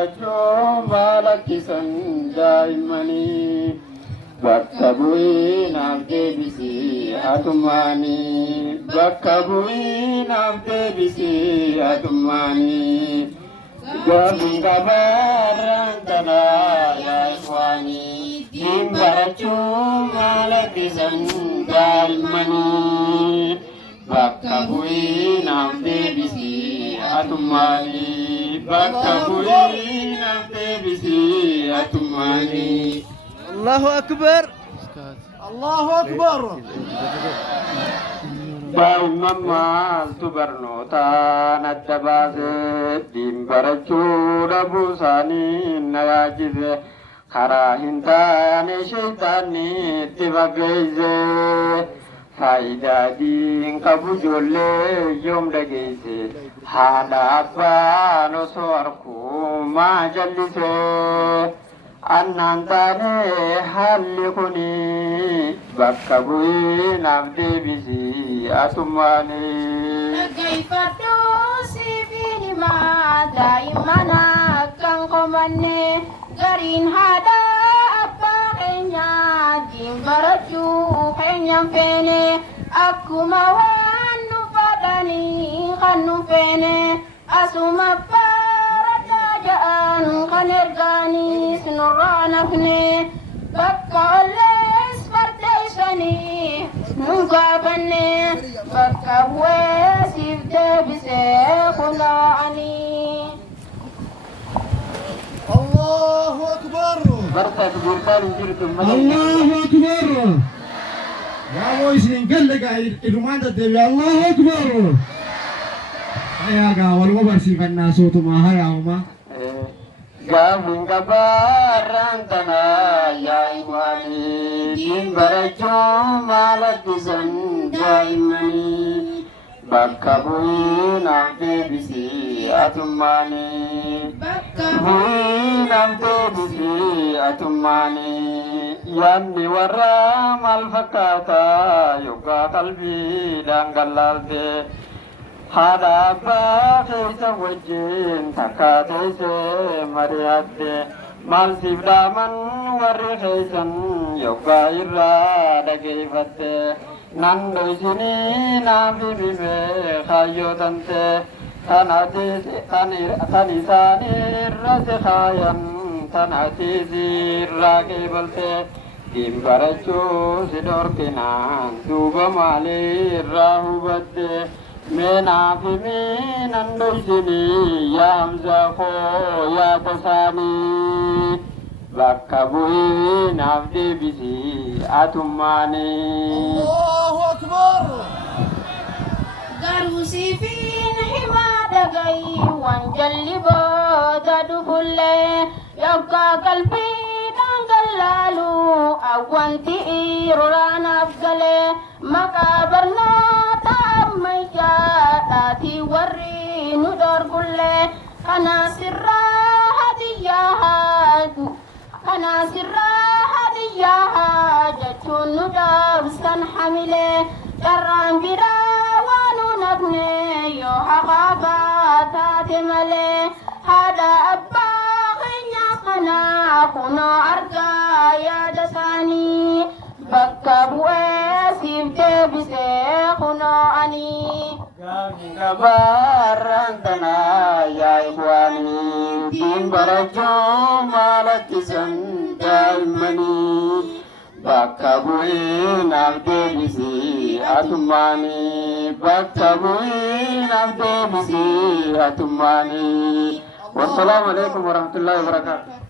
barachuu malakkisan daa'immanii bakka bu'ii naaf deebisii atummaanii bakka bu'ii naaf deebisii atummaanii gaafin gabaarraan tanaa yaa ikhwaanii diin barachuu malakkisan daa'immanii bakka bu'ii naaf deebisii atummaanii bakka bu'ii naaf deebisii atummaanii. الله أكبر الله أكبر دائما ما تبرنوتا ندباز دين برجو ربوساني نواجز خراهنتان شيطاني تبقيز فايدة دين قبجول يوم لقيز هذا أبان صوركو ما جلسه annantane halli kuni bakka bu'ii naaf deebisii atummaani. Dhaggeeffadhu siifin himaa daa'imman akkan qomanne gariin haadha abbaa keenyaa diin barachuu keenyan feene akkuma waan nu fadhanii kan nu feene asuma kan ergaanii sinurraa nafne bakka ollees fardeessanii nun gaafanne bakka bu'eesiif deebisee kunaa'anii. Allahu Akbar Bartaaf guutaan hin jirtu Allahu Akbar yaa moo isin gallagaa irrumaan deddeebi'e Allahu Akbar hayaagaa waluma barsiifannaa sootumaa hayaa'umaa. gaafin gabaarraan tanaa yaa ikhwaanii diin barachuu malakkisan daa'immanii bakka bu'ii naaf deebisii atummaanii bakka bu'ii naaf deebisii atummaanii yaadni warra maal fakkaataa yookaan qalbiidhaan gallaalte haadha abbaa keessa wajjin takka teessee mari'atte maal siif dhaaman warri keessan yoggaa irraa dhageeffatte nan dhoysinii naaf himime kaayyootamte kan isaan irra si kaayan tan atiis irraa qeebalte diin barachuu si dhorkinaan duuba maalii irraa hubatte Mena fimi nando sini yamza ko ya tasani bakabui nafdi bisi atumani. Allahu Akbar. Garusi fin himada gai wanjalli boda duhulle yokka kalbi dangallalu awanti irurana afgale makabarna ati warri nu dorgulle kana sirra hadiyaha jechun nu dabsan hamile darran bira wanu nabne yo haqaba taate male hada abba kenya kana kuno arga ya dasani bakka bu'e siif deebisee kuno ani. gabaarraan tanaa yaa ikhwaanii diin barachuu malakkisan daa'immanii bakka bu'ii naaf deebisii atummaanii bakka bu'ii naaf deebisii atummaanii. Wassalaamu alaikum warahmatullahi wabarakatuh.